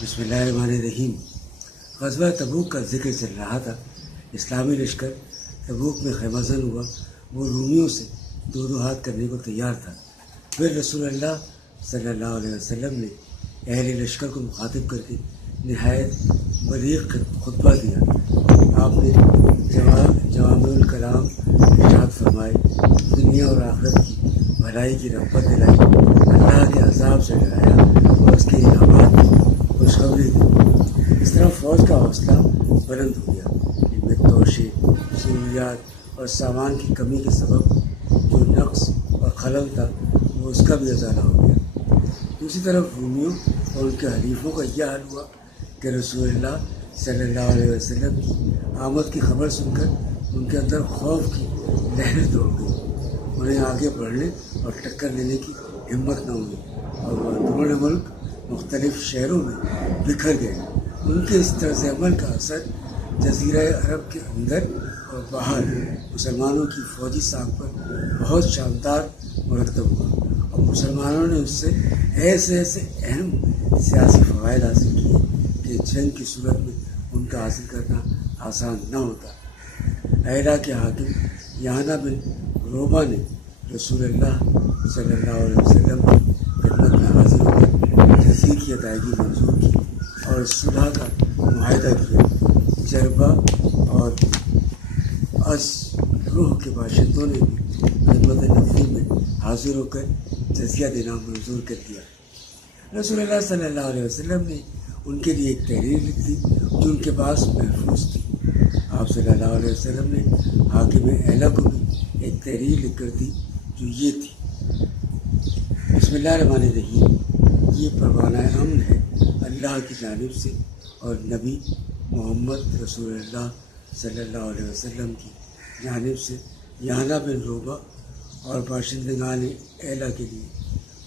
بسم اللہ الرحمن الرحیم۔ غزوہ تبوک کا ذکر چل رہا تھا۔ اسلامی لشکر تبوک میں خیمہ زن ہوا۔ وہ رومیوں سے دو ہاتھ کرنے کو تیار تھا۔ پھر رسول اللہ صلی اللہ علیہ وسلم نے اہل لشکر کو مخاطب کر کے نہایت بلیغ خطبہ دیا۔ آپ نے جوامع الکلام ارشاد فرمائے، دنیا اور آخرت کی بھلائی کی رغبت دلائی، اللہ کے عذاب سے ڈرایا اور اس کے انعامات کی خوشخبری دی۔ اس طرح فوج کا حوصلہ بلند ہو گیا۔ ان میں توشے، ضروریات اور سامان کی کمی کے سبب جو نقص اور خلل تھا وہ اس کا بھی ازالہ ہو گیا۔ دوسری طرف رومیوں اور ان کے حلیفوں کا یہ حال ہوا کہ رسول اللہ صلی اللہ علیہ وسلم کی آمد کی خبر سن کر ان کے اندر خوف کی لہریں دوڑ گئی۔ انہیں آگے بڑھنے اور ٹکر لینے کی ہمت نہ ہوئی اور وہ اندرون ملک مختلف شہروں میں بکھر گئے۔ ان کے اس طرز عمل کا اثر جزیرہ عرب کے اندر اور باہر مسلمانوں کی فوجی ساکھ پر بہت شاندار مرتب ہوا، اور مسلمانوں نے اس سے ایسے اہم سیاسی فوائد حاصل کیے کہ جنگ کی صورت میں ان کا حاصل کرنا آسان نہ ہوتا۔ ایلا کے حاکم یحییٰ بن روبہ نے رسول اللہ صلی اللہ علیہ وسلم کی خدمت میں حاضر ہو کر جزیے کی ادائیگی منظور کی اور صلح کا معاہدہ کیا۔ جربہ اور از روح کے باشندوں نے بھی خدمت نبوی میں حاضر ہو کر جزیہ دینا منظور کر دیا۔ رسول اللہ صلی اللہ علیہ وسلم نے ان کے لیے ایک تحریر لکھ دی جو ان کے پاس محفوظ تھی۔ آپ صلی اللہ علیہ وسلم نے حاکم ایلا کو بھی ایک تحریر لکھ کر دی جو یہ تھی: بسم اللہ الرحمن الرحیم، یہ پروانہ امن ہے اللہ کی جانب سے اور نبی محمد رسول اللہ صلی اللہ علیہ وسلم کی جانب سے یحییٰ بن روبہ اور باشندگان ایلا کے لیے۔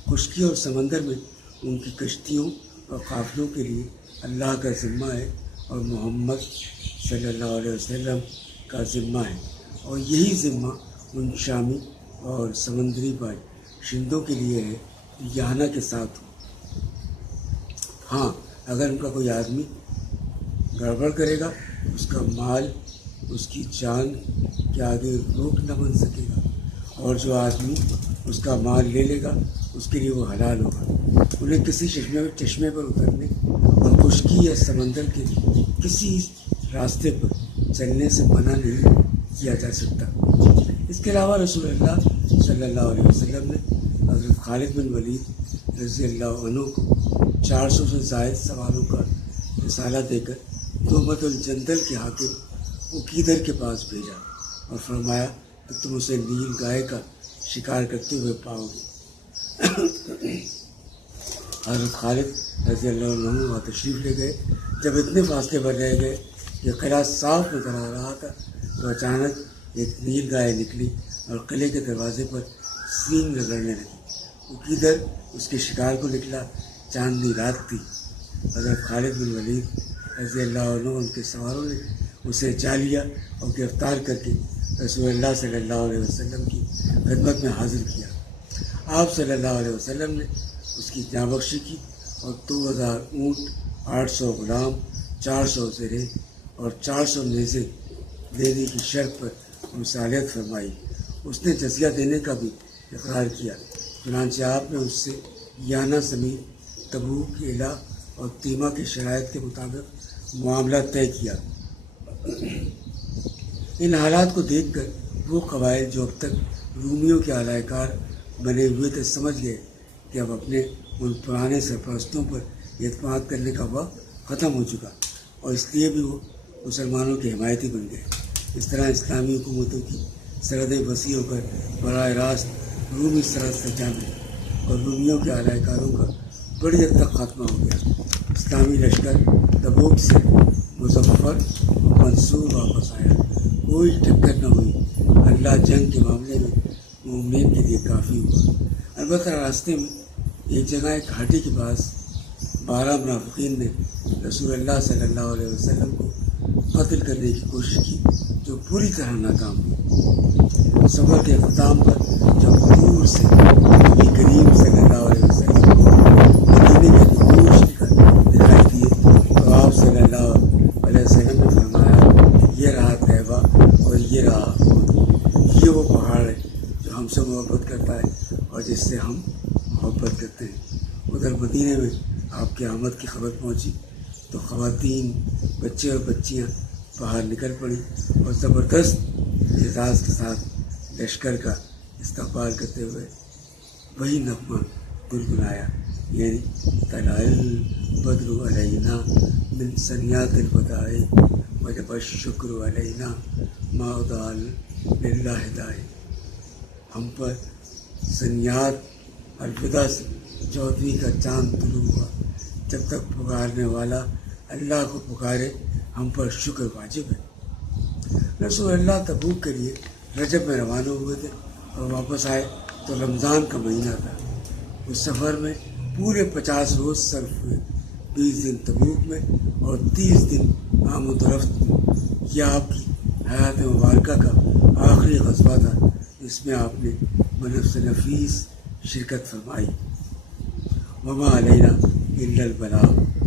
خشکی اور سمندر میں ان کی کشتیوں اور قافلوں کے لیے اللہ کا ذمہ ہے اور محمد صلی اللہ علیہ وسلم کا ذمہ ہے، اور یہی ذمہ ان شامی اور سمندری باشندوں کے لیے ہے جو یحییٰ کے ساتھ ہو۔ ہاں، اگر ان کا کوئی آدمی گڑبڑ کرے گا، اس کا مال اس کی جان کے آگے روک نہ بن سکے گا، اور جو آدمی اس کا مال لے لے گا اس کے لیے وہ حلال ہوگا۔ انہیں کسی چشمے پر اترنے اور خشکی یا سمندر کے کسی راستے پر چلنے سے منع نہیں کیا جا سکتا۔ اس کے علاوہ رسول اللہ صلی اللہ علیہ وسلم نے حضرت خالد بن ولید رضی اللہ عنہ کو 400 سے زائد سواروں کا رسالہ دے کر دومت الجندل کے حاکم عقیدر کے پاس بھیجا اور فرمایا کہ تم اسے نیل گائے کا شکار کرتے ہوئے پاؤ گے۔ حضرت خالد رضی اللہ عنہ وہاں تشریف لے گئے۔ جب اتنے فاصلے پر رہ گئے کہ قلعہ صاف نظر آ رہا تھا تو اچانک ایک نیل گائے نکلی اور قلعے کے دروازے پر سینگ رگڑنے لگی۔ عقیدر اس کے شکار کو نکلا۔ چاندنی رات تھی۔ حضرت خالد بن ولید رضی اللہ عنہ ان کے سواروں نے اسے جا لیا اور گرفتار کر کے رسول اللہ صلی اللہ علیہ وسلم کی خدمت میں حاضر کیا۔ آپ صلی اللہ علیہ وسلم نے اس کی جاں بخشی کی اور 2000 اونٹ، 800 غلام، 400 زرے اور 400 نیزے دینے کی شرط پر مصالحت فرمائی۔ اس نے جزیہ دینے کا بھی اقرار کیا۔ چنانچہ آپ نے اس سے یحییٰ سمیت تبوک، ایلا اور تیمہ کے شرائط کے مطابق معاملہ طے کیا۔ ان حالات کو دیکھ کر وہ قبائل جو اب تک رومیوں کے اعلی کار بنے ہوئے تھے سمجھ گئے کہ اب اپنے ان پرانے سرپرستوں پر اعتماد کرنے کا وقت ختم ہو چکا، اور اس لیے بھی وہ مسلمانوں کے حمایتی بن گئے۔ اس طرح اسلامی حکومتوں کی سرحدیں وسیع ہو کر براہ راست رومی سرحد سے جا ملی، اور رومیوں کے اعلی کاروں کا بڑی حد تک خاتمہ ہو گیا۔ اسلامی لشکر تبوک سے مظفر منصور واپس آیا۔ کوئی ٹکر نہ ہوئی۔ اللہ جنگ کے معاملے میں مومنین کے لیے کافی ہوا۔ البتہ راستے میں ایک جگہ ایک گھاٹی کے پاس 12 منافقین نے رسول اللہ صلی اللہ علیہ وسلم کو قتل کرنے کی کوشش کی جو پوری طرح ناکام ہوئی۔ سفر کے اختتام پر جب دور سے نبی کریم صلی اللہ علیہ وسلم کو مدینے کے نقوش دکھائی دیے جس سے ہم محبت کرتے ہیں۔ ادھر مدینے میں آپ کی آمد کی خبر پہنچی تو خواتین، بچے اور بچیاں باہر نکل پڑیں اور زبردست اعزاز کے ساتھ لشکر کا استقبال کرتے ہوئے وہی نغمہ گنگنایا، یعنی طلع البدر علینا من ثنیات الوداع وجب الشکر علینا ما اودع للہ داعی۔ ہم پر ثنیات الوداع سے چودھویں کا چاند طلوع ہوا۔ جب تک پکارنے والا اللہ کو پکارے ہم پر شکر واجب ہے۔ رسول اللہ تبوک کے لیے رجب میں روانہ ہوئے تھے اور واپس آئے تو رمضان کا مہینہ تھا۔ اس سفر میں پورے 50 روز صرف ہوئے، 20 دن تبوک میں اور 30 دن آمد و رفت میں۔ یہ آپ کی حیات مبارکہ کا آخری غزوہ تھا جس میں آپ نے بنفس نفیس شرکت فرمائی۔ وما علینا الا البلاغ۔